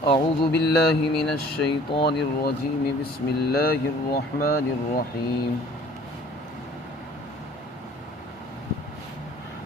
أعوذ بالله من الشيطان الرجيم بسم الله الرحمن الرحيم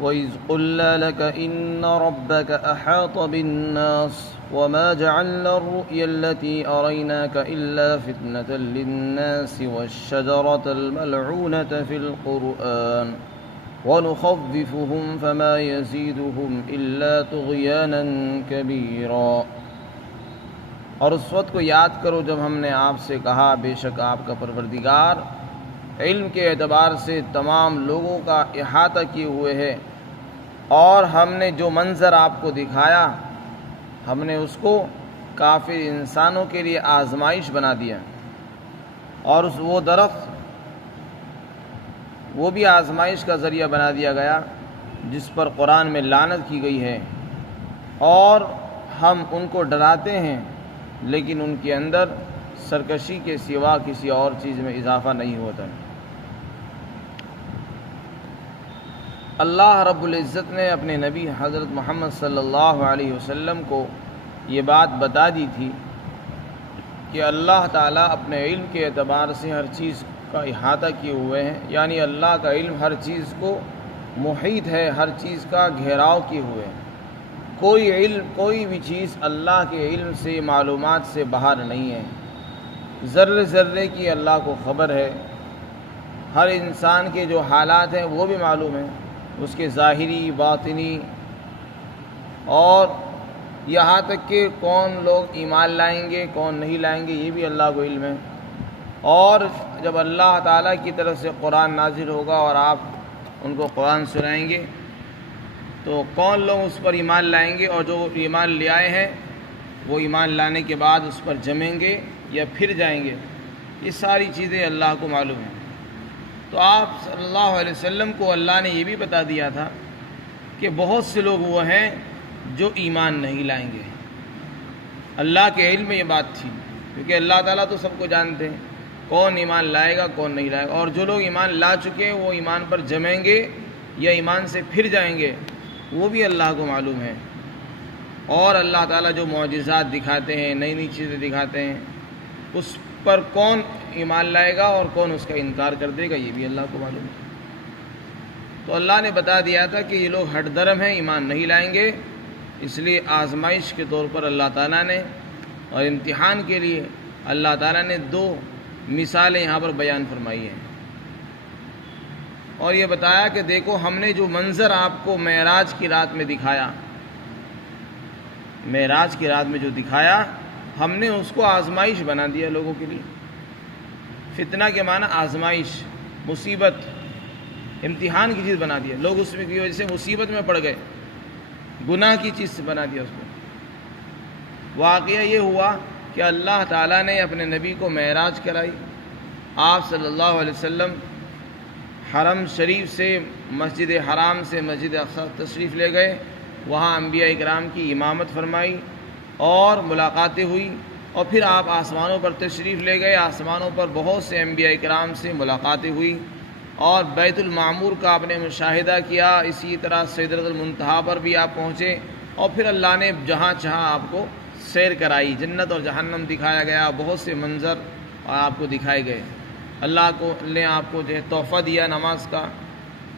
وإذ قلنا لك إن ربك أحاط بالناس وما جعلنا الرؤيا التي أريناك إلا فتنة للناس والشجرة الملعونة في القرآن ونخوفهم فما يزيدهم إلا طغيانا كبيرا۔ اور اس وقت کو یاد کرو جب ہم نے آپ سے کہا بے شک آپ کا پروردگار علم کے اعتبار سے تمام لوگوں کا احاطہ کیے ہوئے ہے، اور ہم نے جو منظر آپ کو دکھایا ہم نے اس کو کافر انسانوں کے لیے آزمائش بنا دیا، اور وہ درخت وہ بھی آزمائش کا ذریعہ بنا دیا گیا جس پر قرآن میں لعنت کی گئی ہے، اور ہم ان کو ڈراتے ہیں لیکن ان کے اندر سرکشی کے سوا کسی اور چیز میں اضافہ نہیں ہوتا۔ اللہ رب العزت نے اپنے نبی حضرت محمد صلی اللہ علیہ وسلم کو یہ بات بتا دی تھی کہ اللہ تعالیٰ اپنے علم کے اعتبار سے ہر چیز کا احاطہ کیے ہوئے ہیں، یعنی اللہ کا علم ہر چیز کو محیط ہے، ہر چیز کا گھیراؤ کیے ہوئے ہیں۔ کوئی بھی چیز اللہ کے علم سے معلومات سے باہر نہیں ہے۔ ذرے ذرے کی اللہ کو خبر ہے، ہر انسان کے جو حالات ہیں وہ بھی معلوم ہیں، اس کے ظاہری باطنی، اور یہاں تک کہ کون لوگ ایمان لائیں گے کون نہیں لائیں گے یہ بھی اللہ کو علم ہے۔ اور جب اللہ تعالیٰ کی طرف سے قرآن نازل ہوگا اور آپ ان کو قرآن سنائیں گے تو کون لوگ اس پر ایمان لائیں گے، اور جو ایمان لے آئے ہیں وہ ایمان لانے کے بعد اس پر جمیں گے یا پھر جائیں گے، یہ ساری چیزیں اللہ کو معلوم ہیں۔ تو آپ صلی اللہ علیہ وسلم کو اللہ نے یہ بھی بتا دیا تھا کہ بہت سے لوگ وہ ہیں جو ایمان نہیں لائیں گے۔ اللہ کے علم میں یہ بات تھی، کیونکہ اللہ تعالیٰ تو سب کو جانتے ہیں کون ایمان لائے گا کون نہیں لائے گا، اور جو لوگ ایمان لا چکے ہیں وہ ایمان پر جمیں گے یا ایمان سے پھر جائیں گے وہ بھی اللہ کو معلوم ہے۔ اور اللہ تعالیٰ جو معجزات دکھاتے ہیں، نئی نئی چیزیں دکھاتے ہیں، اس پر کون ایمان لائے گا اور کون اس کا انکار کر دے گا یہ بھی اللہ کو معلوم ہے۔ تو اللہ نے بتا دیا تھا کہ یہ لوگ ہٹ درم ہیں، ایمان نہیں لائیں گے، اس لیے آزمائش کے طور پر اللہ تعالیٰ نے اور امتحان کے لیے اللہ تعالیٰ نے دو مثالیں یہاں پر بیان فرمائی ہیں، اور یہ بتایا کہ دیکھو ہم نے جو منظر آپ کو معراج کی رات میں دکھایا، معراج کی رات میں جو دکھایا ہم نے اس کو آزمائش بنا دیا لوگوں کے لیے۔ فتنہ کے معنی آزمائش، مصیبت، امتحان کی چیز بنا دیا، لوگ اس میں کی وجہ سے مصیبت میں پڑ گئے، گناہ کی چیز سے بنا دیا اس کو۔ واقعہ یہ ہوا کہ اللہ تعالیٰ نے اپنے نبی کو معراج کرائی، آپ صلی اللہ علیہ وسلم حرم شریف سے مسجد حرام سے مسجد اقصی تشریف لے گئے، وہاں انبیاء اکرام کی امامت فرمائی اور ملاقاتیں ہوئی، اور پھر آپ آسمانوں پر تشریف لے گئے، آسمانوں پر بہت سے انبیاء اکرام سے ملاقاتیں ہوئی، اور بیت المعمور کا آپ نے مشاہدہ کیا، اسی طرح سدرۃ المنتہا پر بھی آپ پہنچے، اور پھر اللہ نے جہاں چاہاں آپ کو سیر کرائی، جنت اور جہنم دکھایا گیا، بہت سے منظر آپ کو دکھائے گئے۔ اللہ نے آپ کو جو ہے تحفہ دیا نماز کا،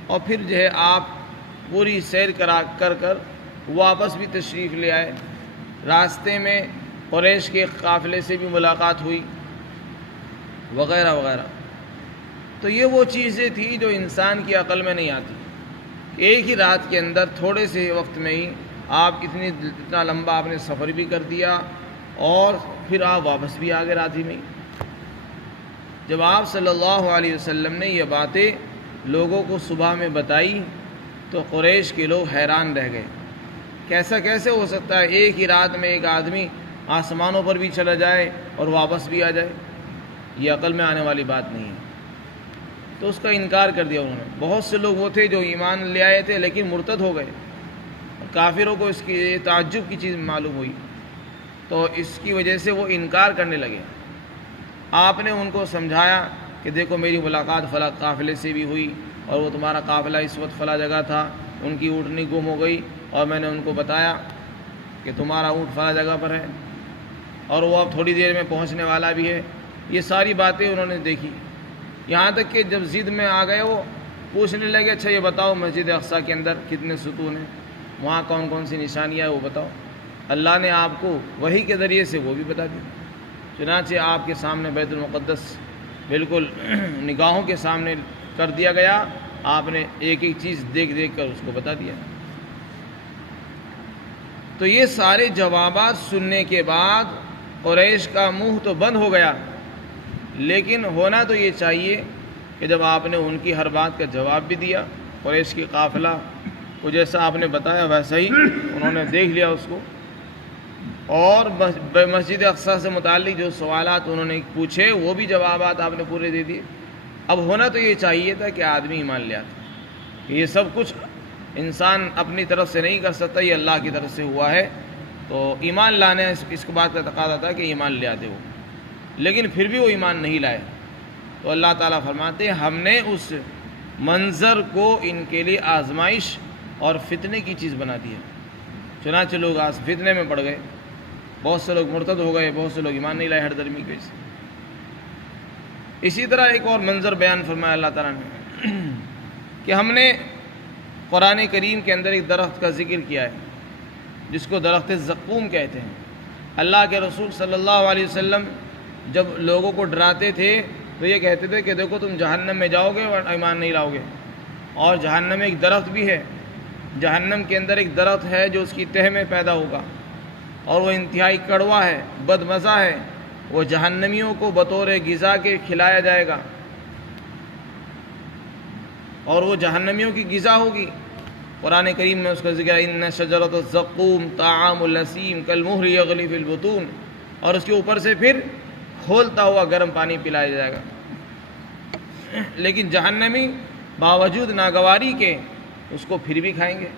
اور پھر جو ہے آپ پوری سیر کر واپس بھی تشریف لے آئے۔ راستے میں قریش کے قافلے سے بھی ملاقات ہوئی وغیرہ وغیرہ۔ تو یہ وہ چیزیں تھیں جو انسان کی عقل میں نہیں آتی، ایک ہی رات کے اندر تھوڑے سے وقت میں ہی آپ اتنا لمبا آپ نے سفر بھی کر دیا، اور پھر آپ واپس بھی آ گئے رات ہی میں۔ جب آپ صلی اللہ علیہ وسلم نے یہ باتیں لوگوں کو صبح میں بتائی تو قریش کے لوگ حیران رہ گئے، کیسے ہو سکتا ہے ایک ہی رات میں ایک آدمی آسمانوں پر بھی چلا جائے اور واپس بھی آ جائے، یہ عقل میں آنے والی بات نہیں ہے۔ تو اس کا انکار کر دیا انہوں نے۔ بہت سے لوگ وہ تھے جو ایمان لے آئے تھے لیکن مرتد ہو گئے، کافروں کو اس کی تعجب کی چیز معلوم ہوئی، تو اس کی وجہ سے وہ انکار کرنے لگے۔ آپ نے ان کو سمجھایا کہ دیکھو میری ملاقات فلاں قافلے سے بھی ہوئی، اور وہ تمہارا قافلہ اس وقت فلاں جگہ تھا، ان کی اونٹنی گم ہو گئی، اور میں نے ان کو بتایا کہ تمہارا اونٹ فلاں جگہ پر ہے، اور وہ اب تھوڑی دیر میں پہنچنے والا بھی ہے. یہ ساری باتیں انہوں نے دیکھی. یہاں تک کہ جب ضد میں آ گئے وہ پوچھنے لگے اچھا یہ بتاؤ مسجد اقصیٰ کے اندر کتنے ستون ہیں, وہاں کون کون سی نشانیاں ہیں وہ بتاؤ. اللہ نے آپ کو وحی کے ذریعے سے وہ بھی بتا دی. چنانچہ آپ کے سامنے بیت المقدس بالکل نگاہوں کے سامنے کر دیا گیا. آپ نے ایک ایک چیز دیکھ دیکھ کر اس کو بتا دیا. تو یہ سارے جوابات سننے کے بعد قریش کا منہ تو بند ہو گیا, لیکن ہونا تو یہ چاہیے کہ جب آپ نے ان کی ہر بات کا جواب بھی دیا, قریش کی قافلہ کو جیسا آپ نے بتایا ویسا ہی انہوں نے دیکھ لیا اس کو, اور مسجد اقصیٰ سے متعلق جو سوالات انہوں نے پوچھے وہ بھی جوابات آپ نے پورے دے دیے. اب ہونا تو یہ چاہیے تھا کہ آدمی ایمان لے آتا, کہ یہ سب کچھ انسان اپنی طرف سے نہیں کر سکتا, یہ اللہ کی طرف سے ہوا ہے. تو ایمان لانے اس کو بات کا تقاضا تھا کہ ایمان لے آتے وہ, لیکن پھر بھی وہ ایمان نہیں لائے. تو اللہ تعالیٰ فرماتے ہیں ہم نے اس منظر کو ان کے لیے آزمائش اور فتنے کی چیز بنا دی ہے. چنانچہ لوگ آج فتنے میں پڑ گئے, بہت سے لوگ مرتد ہو گئے, بہت سے لوگ ایمان نہیں لائے ہر درمی کی وجہ سے. اسی طرح ایک اور منظر بیان فرمایا اللہ تعالیٰ نے کہ ہم نے قرآن کریم کے اندر ایک درخت کا ذکر کیا ہے جس کو درخت زقوم کہتے ہیں. اللہ کے رسول صلی اللہ علیہ وسلم جب لوگوں کو ڈراتے تھے تو یہ کہتے تھے کہ دیکھو تم جہنم میں جاؤ گے اور ایمان نہیں لاؤ گے, اور جہنم میں ایک درخت بھی ہے, جہنم کے اندر ایک درخت ہے جو اس کی تہ میں پیدا ہوگا اور وہ انتہائی کڑوا ہے, بد مزہ ہے, وہ جہنمیوں کو بطور غذا کے کھلایا جائے گا اور وہ جہنمیوں کی غذا ہوگی. قرآن کریم میں اس کا ذکر ہے ان شجرۃ الزقوم طعام الاسیم کالمہل یغلی فی البطون, اور اس کے اوپر سے پھر کھولتا ہوا گرم پانی پلایا جائے گا. لیکن جہنمی باوجود ناگواری کے اس کو پھر بھی کھائیں گے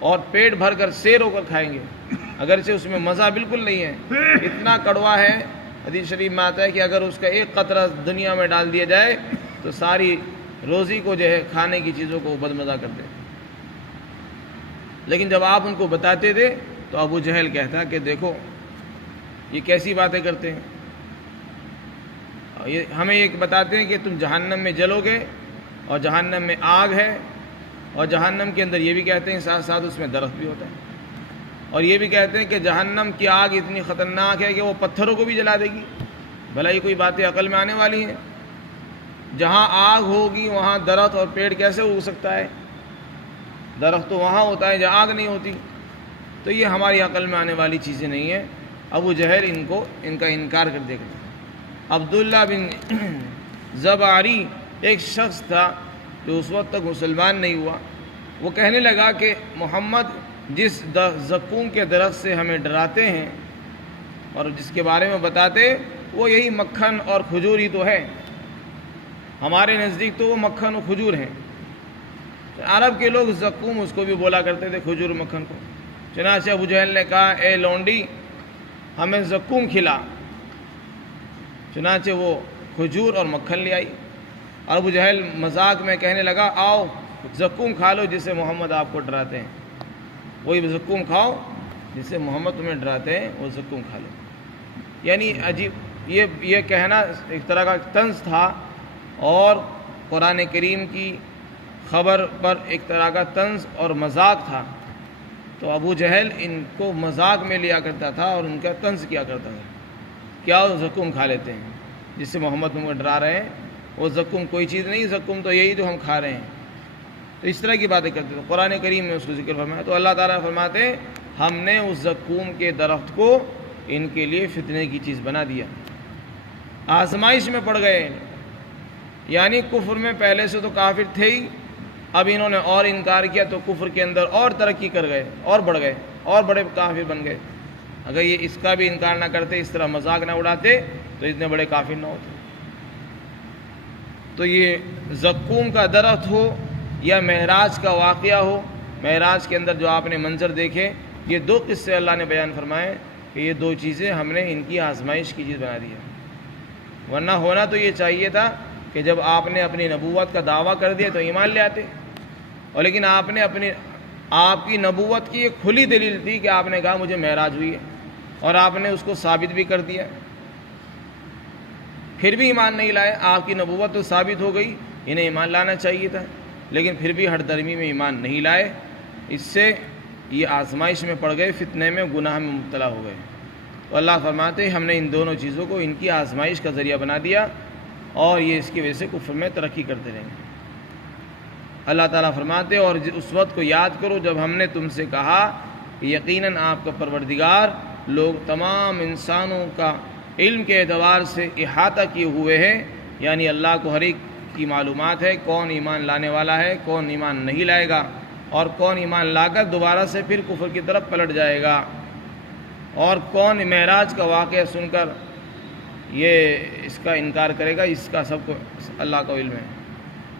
اور پیٹ بھر کر سیر ہو کر کھائیں گے, اگرچہ اس میں مزہ بالکل نہیں ہے, اتنا کڑوا ہے. حدیث شریف میں آتا ہے کہ اگر اس کا ایک قطرہ دنیا میں ڈال دیا جائے تو ساری روزی کو جو ہے کھانے کی چیزوں کو بد مزہ کر دے. لیکن جب آپ ان کو بتاتے تھے تو ابو جہل کہتا کہ دیکھو یہ کیسی باتیں کرتے ہیں, یہ ہمیں یہ بتاتے ہیں کہ تم جہنم میں جلو گے اور جہنم میں آگ ہے, اور جہنم کے اندر یہ بھی کہتے ہیں ساتھ ساتھ اس میں درخت بھی ہوتا ہے, اور یہ بھی کہتے ہیں کہ جہنم کی آگ اتنی خطرناک ہے کہ وہ پتھروں کو بھی جلا دے گی. بھلا یہ کوئی باتیں عقل میں آنے والی ہیں؟ جہاں آگ ہوگی وہاں درخت اور پیڑ کیسے اگ سکتا ہے؟ درخت تو وہاں ہوتا ہے جہاں آگ نہیں ہوتی. تو یہ ہماری عقل میں آنے والی چیزیں نہیں ہیں. ابو جہل ان کا انکار کر دے گا. عبداللہ بن زباری ایک شخص تھا جو اس وقت تک مسلمان نہیں ہوا. وہ کہنے لگا کہ محمد جس زقوم کے درخت سے ہمیں ڈراتے ہیں اور جس کے بارے میں بتاتے وہ یہی مکھن اور کھجور ہی تو ہے, ہمارے نزدیک تو وہ مکھن اور کھجور ہیں. عرب کے لوگ زقوم اس کو بھی بولا کرتے تھے, کھجور مکھن کو. چنانچہ ابو جہل نے کہا اے لونڈی ہمیں زقوم کھلا. چنانچہ وہ کھجور اور مکھن لے آئی, اور ابو جہل مذاق میں کہنے لگا آؤ زقوم کھا لو جس سے محمد آپ کو ڈراتے ہیں, وہی زقوم کھاؤ جس سے محمد تمہیں ڈراتے ہیں, وہ زقوم کھا لو. یعنی عجیب یہ کہنا ایک طرح کا طنز تھا اور قرآن کریم کی خبر پر ایک طرح کا طنز اور مذاق تھا. تو ابو جہل ان کو مذاق میں لیا کرتا تھا اور ان کا طنز کیا کرتا تھا. کیا وہ زقوم کھا لیتے ہیں جس سے محمد تم کو ڈرا رہے ہیں, وہ زقوم کوئی چیز نہیں, زقوم تو یہی جو ہم کھا رہے ہیں. تو اس طرح کی باتیں کرتے تھے. قرآن کریم میں اس کو ذکر فرمایا. تو اللہ تعالیٰ فرماتے ہیں ہم نے اس زقوم کے درخت کو ان کے لیے فتنے کی چیز بنا دیا. آزمائش میں پڑ گئے, یعنی کفر میں پہلے سے تو کافر تھے ہی, اب انہوں نے اور انکار کیا تو کفر کے اندر اور ترقی کر گئے اور بڑھ گئے اور بڑے کافر بن گئے. اگر یہ اس کا بھی انکار نہ کرتے, اس طرح مذاق نہ اڑاتے تو اتنے بڑے کافر نہ ہوتے. تو یہ زقوم کا درخت ہو یا معراج کا واقعہ ہو, معراج کے اندر جو آپ نے منظر دیکھے, یہ دو قصے اللہ نے بیان فرمائے کہ یہ دو چیزیں ہم نے ان کی آزمائش کی چیز بنا دی ہے. ورنہ ہونا تو یہ چاہیے تھا کہ جب آپ نے اپنی نبوت کا دعویٰ کر دیا تو ایمان لے آتے, اور لیکن آپ نے آپ کی نبوت کی ایک کھلی دلیل تھی کہ آپ نے کہا مجھے معراج ہوئی ہے, اور آپ نے اس کو ثابت بھی کر دیا، پھر بھی ایمان نہیں لائے۔ آپ کی نبوت تو ثابت ہو گئی، انہیں ایمان لانا چاہیے تھا، لیکن پھر بھی ہر درمی میں ایمان نہیں لائے۔ اس سے یہ آزمائش میں پڑ گئے، فتنے میں، گناہ میں مبتلا ہو گئے۔ تو اللہ فرماتے ہیں ہم نے ان دونوں چیزوں کو ان کی آزمائش کا ذریعہ بنا دیا، اور یہ اس کی وجہ سے کفر میں ترقی کرتے رہیں گے۔ اللہ تعالیٰ فرماتے اور اس وقت کو یاد کرو جب ہم نے تم سے کہا کہ یقیناً آپ کا پروردگار لوگ تمام انسانوں کا علم کے اعتبار سے احاطہ کیے ہوئے ہیں، یعنی اللہ کو ہر ایک کی معلومات ہے، کون ایمان لانے والا ہے، کون ایمان نہیں لائے گا، اور کون ایمان لا کر دوبارہ سے پھر کفر کی طرف پلٹ جائے گا، اور کون معراج کا واقعہ سن کر یہ اس کا انکار کرے گا، اس کا سب کو اللہ کا علم ہے۔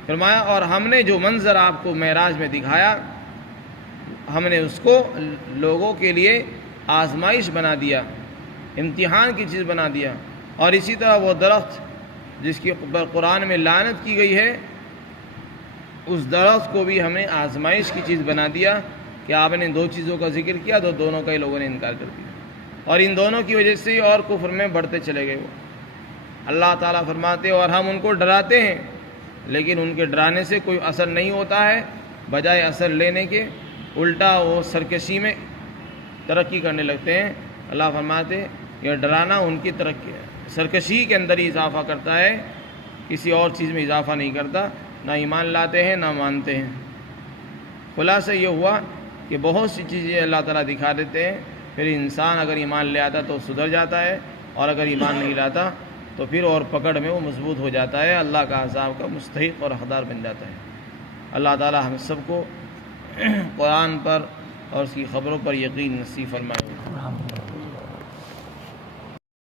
فرمایا اور ہم نے جو منظر آپ کو معراج میں دکھایا، ہم نے اس کو لوگوں کے لیے آزمائش بنا دیا، امتحان کی چیز بنا دیا۔ اور اسی طرح وہ درخت جس کی قرآن میں لعنت کی گئی ہے، اس درخت کو بھی ہم نے آزمائش کی چیز بنا دیا کہ آپ نے دو چیزوں کا ذکر کیا تو دونوں کا ہی لوگوں نے انکار کر دیا، اور ان دونوں کی وجہ سے اور کفر میں بڑھتے چلے گئے وہ۔ اللہ تعالیٰ فرماتے اور ہم ان کو ڈراتے ہیں، لیکن ان کے ڈرانے سے کوئی اثر نہیں ہوتا ہے، بجائے اثر لینے کے الٹا وہ سرکشی میں ترقی کرنے لگتے ہیں۔ اللہ فرماتے یہ ڈرانا ان کی ترقی سرکشی کے اندر ہی اضافہ کرتا ہے، کسی اور چیز میں اضافہ نہیں کرتا، نہ ایمان لاتے ہیں نہ مانتے ہیں۔ خلاصہ یہ ہوا کہ بہت سی چیزیں اللہ تعالیٰ دکھا دیتے ہیں، پھر انسان اگر ایمان لے آتا تو سدھر جاتا ہے، اور اگر ایمان نہیں لاتا تو پھر اور پکڑ میں وہ مضبوط ہو جاتا ہے، اللہ کا عذاب کا مستحق اور حقدار بن جاتا ہے۔ اللہ تعالیٰ ہم سب کو قرآن پر اور اس کی خبروں پر یقین نصیب فرمائے۔